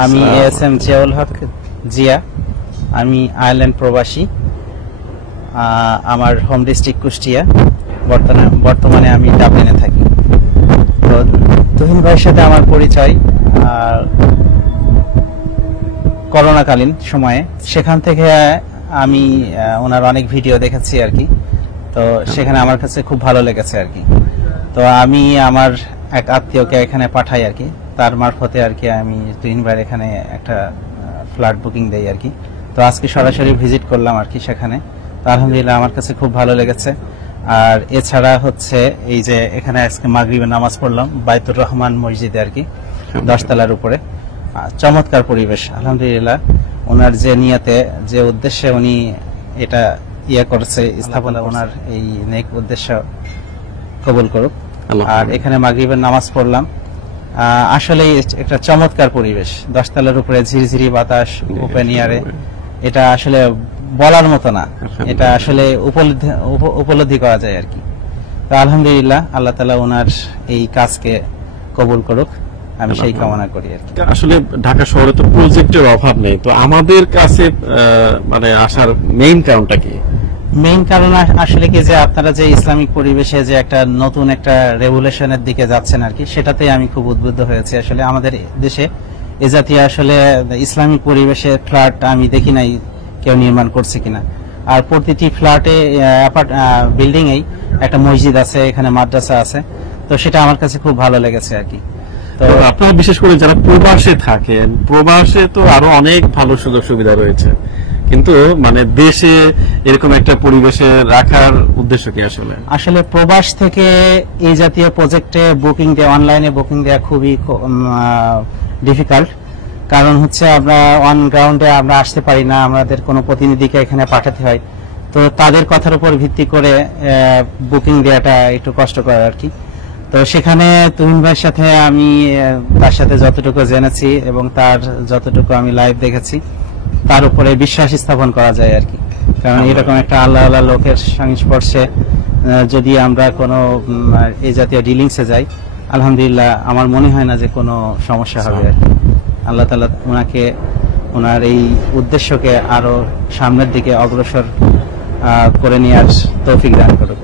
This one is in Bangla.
আমি এএসএম জিয়াউল হক জিয়া। আমি আয়ারল্যান্ড প্রবাসী। আমার হোম ডিস্ট্রিক্ট কুষ্টিয়া। বর্তমানে আমি ডাবলিনে থাকি। তো তুহিন ভাইয়ের সাথে আমার পরিচয় করোনাকালীন সময়ে। সেখান থেকে আমি ওনার অনেক ভিডিও দেখেছি আর কি। তো সেখানে আমার কাছে খুব ভালো লেগেছে আর কি। তো আমি আমার এক আত্মীয়কে এখানে পাঠাই আর কি। তার মারফতে আর কি আমি তুহিন ভাইয়ের এখানে একটা ফ্ল্যাট বুকিং দেই আর কি। তো আজকে সরাসরি ভিজিট করলাম আর কি সেখানে। তো আলহামদুলিল্লাহ আমার কাছে খুব ভালো লেগেছে। আর এছাড়া হচ্ছে এই যে এখানে আজকে মাগরিবের নামাজ পড়লাম বাইতুর রহমান মসজিদে আর কি, 10 তলার উপরে। চমৎকার পরিবেশ আলহামদুলিল্লাহ। ওনার যে নিয়তে, যে উদ্দেশ্যে উনি এটা করেছে স্থাপনা, ওনার এই নেক উদ্দেশ্য কবুল করুক। আর এখানে মাগরিবের নামাজ পড়লাম। আসলে একটা চমৎকার পরিবেশ, 10 তলার উপরে ঝিরিঝিরি বাতাস, ওপেন এয়ারে। এটা আসলে বলার মতো না, এটা আসলে উপলব্ধি করা যায় আর কি। তো আলহামদুলিল্লাহ, আল্লাহ তাআলা ওনার এই কাজকে কবুল করুক, আমি সেই কামনা করি আর কি। আসলে ঢাকা শহরে তো প্রজেক্টের অভাব নেই, তো আমাদের কাছে মানে আসার মেইন কারণটা কি? মেইন কারণ আসলে কি যে আপনারা যে ইসলামিক পরিবেশে যে একটা নতুন একটা রেভলিউশনের দিকে যাচ্ছেন আর কি, সেটাতেই আমি খুব উদ্বুদ্ধ হয়েছি। আসলে আমাদের দেশে এ জাতীয় আসলে ইসলামিক পরিবেশে ফ্ল্যাট আমি দেখি নাই কেউ নির্মাণ করছে কিনা। আর প্রতিটি ফ্ল্যাটে বিল্ডিং এই একটা মসজিদ আছে, এখানে মাদ্রাসা আছে। তো সেটা আমার কাছে খুব ভালো লেগেছে আর কি। তো আপনারা বিশেষ করে যারা প্রবাসে থাকেন, প্রবাসে তো আরো অনেক ভালো সুযোগ সুবিধা রয়েছে, কিন্তু মানে দেশে এরকম একটা পরিবেশে রাখার উদ্দেশ্য কি? আসলে প্রবাস থেকে এই জাতীয় প্রজেক্টে বুকিং দেওয়া, অনলাইনে বুকিং দেওয়া খুবই ডিফিকাল্ট। কারণ হচ্ছে আমরা অন গ্রাউন্ডে আমরা আসতে পারি না, আমাদের কোনো প্রতিনিধিকে এখানে পাঠাতে হয়। তো তাদের কথার উপর ভিত্তি করে বুকিং দেওয়াটা একটু কষ্টকর আর কি। তো সেখানে তুহিন ভাইয়ের সাথে আমি তার সাথে যতটুকু জেনেছি এবং তার যতটুকু আমি লাইভ দেখেছি, তার উপরে বিশ্বাস স্থাপন করা যায় আর কি। কারণ এরকম একটা আল্লাহ আল্লাহ লোকের সংস্পর্শে যদি আমরা কোনো এই জাতীয় ডিলিংসে যাই, আলহামদুলিল্লাহ আমার মনে হয় না যে কোনো সমস্যা হবে আর কি। আল্লাহ তাআলা ওনাকে, ওনার এই উদ্দেশ্যকে আরো সামনের দিকে অগ্রসর করে নেওয়ার তৌফিক দান করুক।